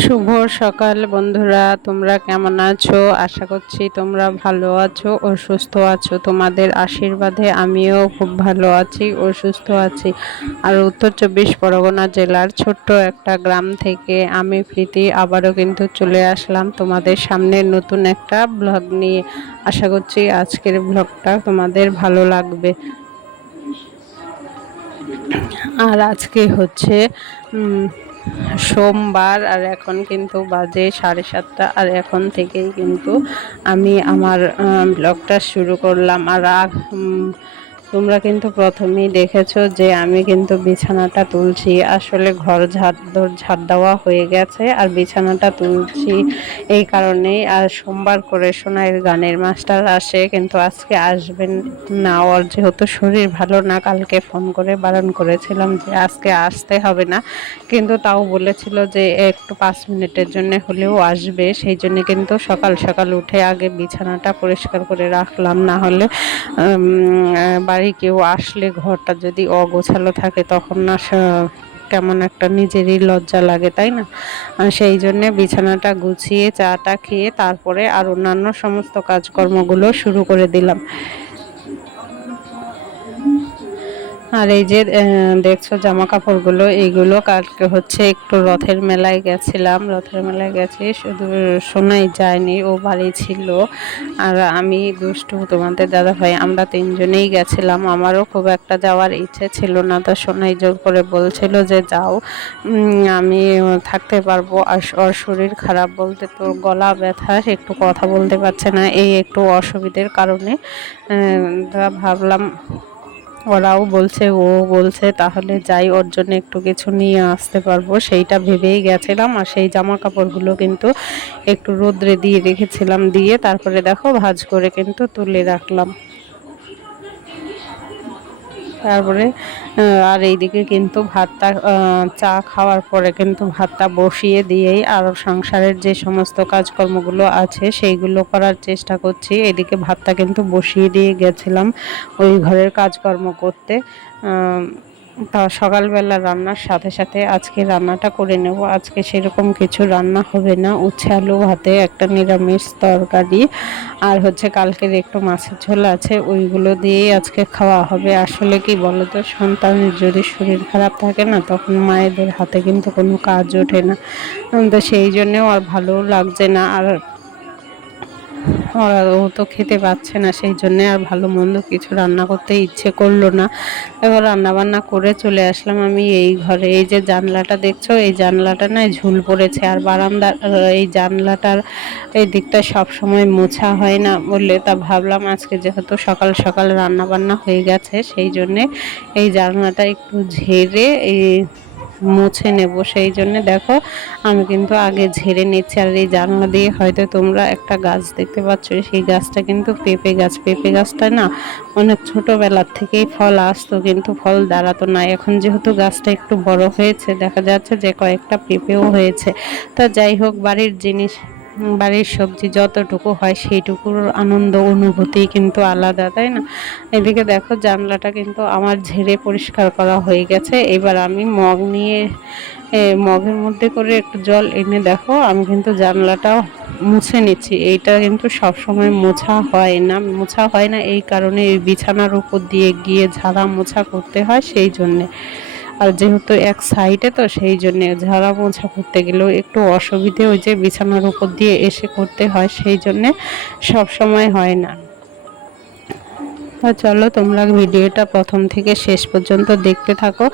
শুভ সকাল বন্ধুরা, তোমরা কেমন আছো? আশা করছি তোমরা ভালো আছো ও সুস্থ আছো। তোমাদের আশীর্বাদে আমিও খুব ভালো আছি ও সুস্থ আছি। আর উত্তর চব্বিশ পরগনা জেলার ছোট্ট একটা গ্রাম থেকে আমি প্রীতি আবারও কিন্তু চলে আসলাম তোমাদের সামনে নতুন একটা ব্লগ নিয়ে। আশা করছি আজকের ব্লগটা তোমাদের ভালো লাগবে। আর আজকে হচ্ছে সোমবার আর এখন কিন্তু বাজে সাড়ে সাতটা। আর এখন থেকেই কিন্তু আমি আমার ব্লগটা শুরু করলাম। আর তোমরা কিন্তু প্রথমেই দেখেছ যে আমি কিন্তু বিছানাটা তুলছি। আসলে ঘর ঝাড় ঝাড় দেওয়া হয়ে গেছে আর বিছানাটা তুলছি এই কারণেই। আর সোমবার করে সোনাইয়ের গানের মাস্টার আসে, কিন্তু আজকে আসবেন না। ওর যেহেতু শরীর ভালো না, কালকে ফোন করে বারণ করেছিলাম যে আজকে আসতে হবে না। কিন্তু তাও বলেছিল যে একটু পাঁচ মিনিটের জন্য হলেও আসবে। সেই জন্য কিন্তু সকাল সকাল উঠে আগে বিছানাটা পরিষ্কার করে রাখলাম। না হলে বাড়ি কেউ আসলে ঘরটা যদি অগোছালো থাকে, তখন না কেমন একটা নিজেরই লজ্জা লাগে, তাই না? সেই জন্যে বিছানাটা গুছিয়ে, চাটা খেয়ে, তারপরে আর অন্যান্য সমস্ত কাজকর্মগুলো শুরু করে দিলাম। আর এই যে দেখছ জামা কাপড়গুলো এইগুলো কালকে হচ্ছে একটু রথের মেলায় গেছিলাম। রথের মেলায় গেছি, শুধু শোনাই যায়নি, ও বাড়ি ছিল। আর আমি দুষ্টু তোমাদের দাদা ভাই আমরা তিনজনেই গেছিলাম। আমারও খুব একটা যাওয়ার ইচ্ছে ছিল না, তো সোনাই জোর করে বলছিল যে যাও। আমি থাকতে পারব, আর ওর শরীর খারাপ বলতে তো গলা ব্যথা, একটু কথা বলতে পারছে না। এই একটু অসুবিধের কারণে ভাবলাম ওরাও বলছে, ও বলছে, তাহলে যাই, ওর জন্য একটু কিছু নিয়ে আসতে পারব। সেইটা ভেবেই গেছিলাম আর সেই জামা কাপড়গুলো কিন্তু একটু রোদ্রে দিয়ে রেখেছিলাম, দিয়ে তারপরে দেখো ভাজ করে কিন্তু তুলে রাখলাম। তারপরে আর এইদিকে কিন্তু ভাতটা চা খাওয়ার পরে কিন্তু ভাতটা বসিয়ে দিয়েই আরও সংসারের যে সমস্ত কাজকর্মগুলো আছে সেইগুলো করার চেষ্টা করছি। এদিকে ভাতটা কিন্তু বসিয়ে দিয়ে গেছিলাম ওই ঘরের কাজকর্ম করতে। তা সকালবেলা রান্নার সাথে সাথে আজকে রান্নাটা করে নেব। আজকে সেরকম কিছু রান্না হবে না। উচ্ছে, আলু ভাতে, একটা নিরামিষ তরকারি। আর হচ্ছে কালকের একটু মাছের ঝোল আছে, ওইগুলো দিয়েই আজকে খাওয়া হবে। আসলে কি বলো তো সন্তানের যদি শরীর খারাপ থাকে না, তখন মায়েদের হাতে কিন্তু কোনো কাজ ওঠে না। তো সেই জন্যেও আর ভালোও লাগছে না। আর ওরা ও তো খেতে পাচ্ছে না, সেই জন্যে আর ভালো মন্দ কিছু রান্না করতে ইচ্ছে করল না। এবার রান্না বান্না করে চলে আসলাম আমি এই ঘরে। এই যে জানলাটা দেখছ, এই জানলাটা না ঝুল পড়েছে আর বারান্দার, এই জানলাটার এই দিকটা সব সময় মোছা হয় না বললে তা ভাবলাম আজকে যেহেতু সকাল সকাল রান্না বান্না হয়ে গেছে, সেই জন্যে এই জানলাটা একটু ঝেড়ে এই মুছে নেব, সেই জন্য দেখো আমি কিন্তু আগে ঝেড়ে নিচ্ছি। আর এই জানলা দিয়ে হয়তো তোমরা একটা গাছ দেখতে পাচ্ছ, সেই গাছটা কিন্তু পেঁপে গাছ। পেঁপে গাছটা না অনেক ছোটোবেলার থেকেই ফল আসতো, কিন্তু ফল দাঁড়াতো না। এখন যেহেতু গাছটা একটু বড় হয়েছে, দেখা যাচ্ছে যে কয়েকটা পেঁপেও হয়েছে। তা যাই হোক, বাড়ির জিনিস বাড়ির সবজি যতটুকু হয় সেইটুকুর আনন্দ, অনুভূতি কিন্তু আলাদা, তাই না? এদিকে দেখো জানলাটা কিন্তু আমার ঝেড়ে পরিষ্কার করা হয়ে গেছে। এবার আমি মগ নিয়ে মগের মধ্যে করে একটু জল এনে দেখো, আমি কিন্তু জানলাটা মুছে নিচ্ছি। এইটা কিন্তু সব সময় মোছা হয় না, মোছা হয় না এই কারণে এই বিছানার উপর দিয়ে গিয়ে ঝাড়া মোছা করতে হয় সেই জন্যে। আর যেহেতু এক সাইডে তো সেই জন্যে ঝাড়া মোছা করতে গেলেও একটু অসুবিধে ওই যে বিছানার উপর দিয়ে এসে করতে হয়, সেই জন্যে সব সময় হয় না। তো চলো তোমরা ভিডিওটা প্রথম থেকে শেষ পর্যন্ত দেখতে থাকো।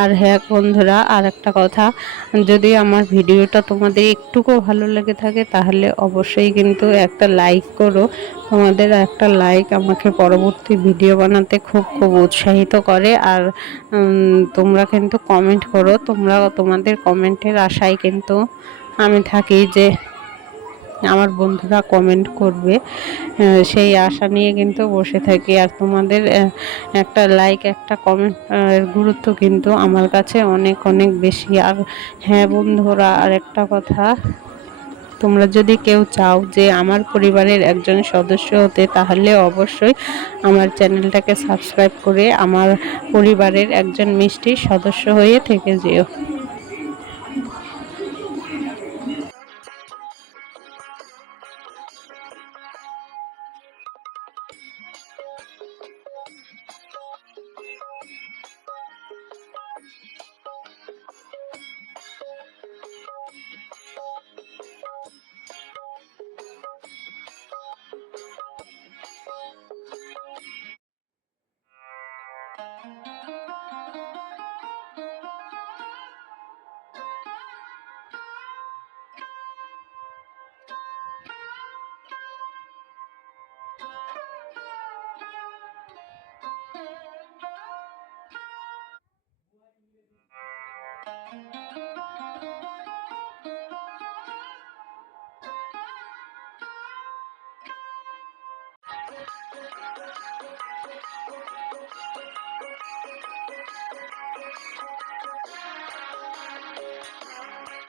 আর হ্যাঁ বন্ধুরা আর একটা কথা, যদি আমার ভিডিওটা তোমাদের একটুকু ভালো লেগে থাকে, তাহলে অবশ্যই কিন্তু একটা লাইক করো। তোমাদের একটা লাইক আমাকে পরবর্তী ভিডিও বানাতে খুব খুব উৎসাহিত করে। আর তোমরা কিন্তু কমেন্ট করো। তোমরা তোমাদের কমেন্টের আশায় কিন্তু আমি থাকি যে আমার বন্ধুরা কমেন্ট করবে। সেই আশা নিয়ে কিন্তু বসে থাকি। আর তোমাদের একটা লাইক একটা কমেন্ট গুরুত্ব কিন্তু আমার কাছে অনেক অনেক বেশি। আর হ্যাঁ বন্ধুরা, আর একটা কথা, তোমরা যদি কেউ চাও যে আমার পরিবারের একজন সদস্য হতে, তাহলে অবশ্যই আমার চ্যানেলটাকে সাবস্ক্রাইব করে আমার পরিবারের একজন মিষ্টি সদস্য হয়ে থেকে যেও। thank you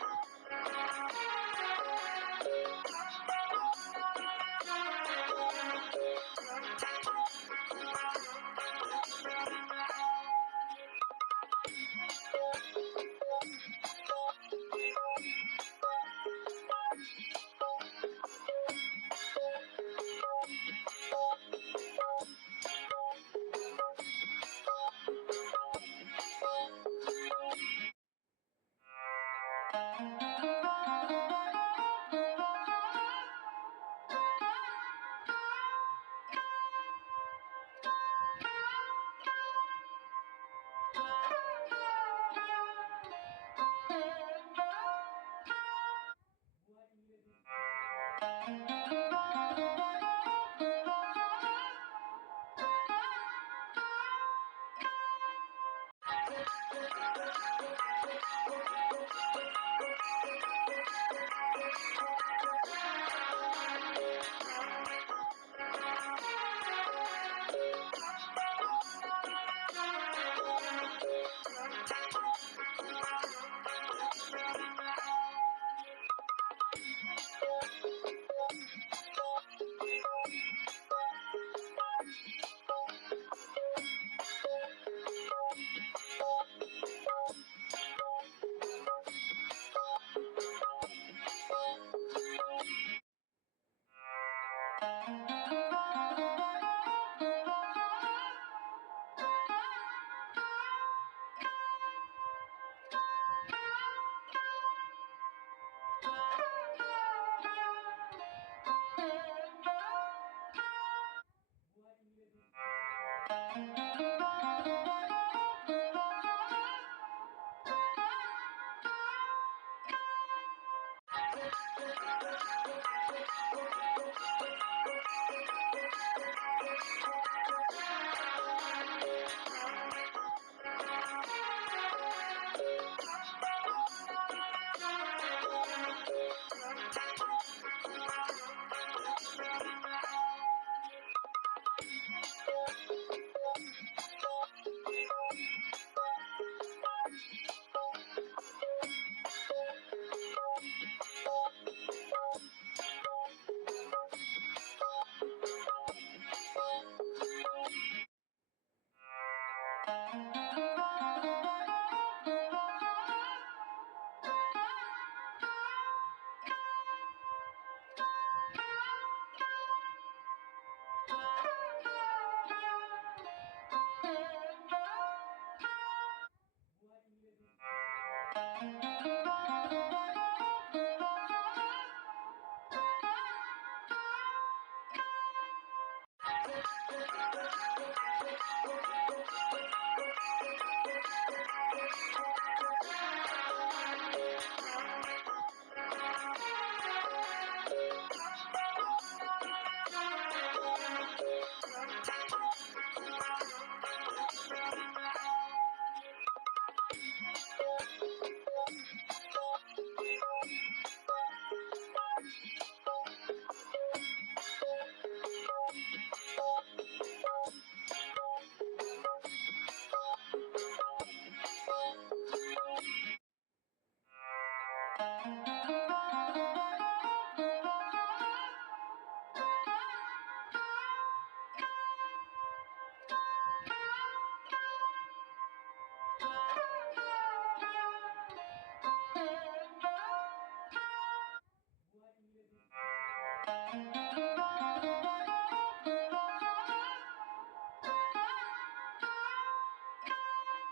Thank you.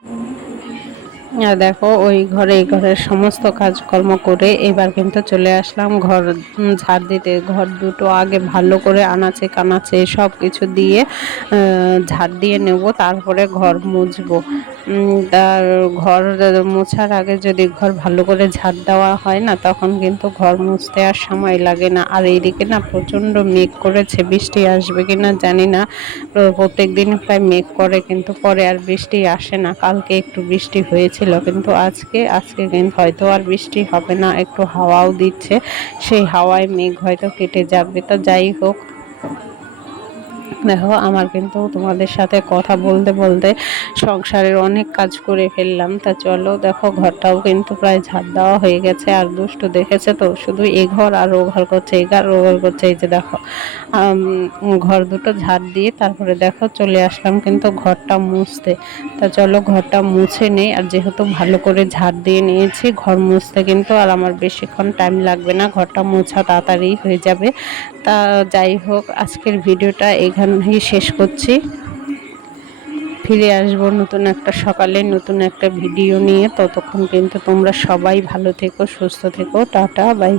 我们可去试试 আর দেখো, ওই ঘরে, এই ঘরের সমস্ত কাজকর্ম করে এবার কিন্তু চলে আসলাম ঘর ঝাড় দিতে। ঘর দুটো আগে ভালো করে আনাচে কানাচে সব কিছু দিয়ে ঝাড় দিয়ে নেব, তারপরে ঘর মুছবো। তার ঘর মোছার আগে যদি ঘর ভালো করে ঝাড় দেওয়া হয় না, তখন কিন্তু ঘর মুছতে আর সময় লাগে না। আর এইদিকে না প্রচণ্ড মেঘ করেছে, বৃষ্টি আসবে কি না জানি না। প্রত্যেক দিন প্রায় মেঘ করে, কিন্তু পরে আর বৃষ্টি আসে না। কালকে একটু বৃষ্টি হয়েছে। ছিল, কিন্তু আজকে আজকে কিন্তু হয়তো আর বৃষ্টি হবে না, একটু হাওয়াও দিচ্ছে। সেই হাওয়ায় মেঘ হয়তো কেটে যাবে। তো যাই হোক দেখো, আমার কিন্তু তোমাদের সাথে কথা বলতে বলতে সংসারের অনেক কাজ করে ফেললাম। তা চলো, দেখো, ঘরটাও কিন্তু প্রায় ঝাড় দেওয়া হয়ে গেছে। আর দুষ্টু দেখেছে তো, শুধু এ ঘর আর ও ঘর করছে, এই ঘর, ও ঘর করছে, এই যে দেখো। ঘর দুটো ঝাড় দিয়ে তারপরে দেখো, চলে আসলাম কিন্তু ঘরটা মুছতে। তা চলো, ঘরটা মুছে নেই। আর যেহেতু ভালো করে ঝাড় দিয়ে নিয়েছি, ঘর মুছতে কিন্তু আর আমার বেশিক্ষণ টাইম লাগবে না। ঘরটা মোছা তাড়াতাড়ি হয়ে যাবে। তা যাই হোক, আজকের ভিডিওটা এখানেই শেষ করছি। ফিরে আসব নতুন একটা সকালে, নতুন একটা ভিডিও নিয়ে। ততক্ষণ কিন্তু তোমরা সবাই ভালো থেকো, সুস্থ থেকো, টাটা বাই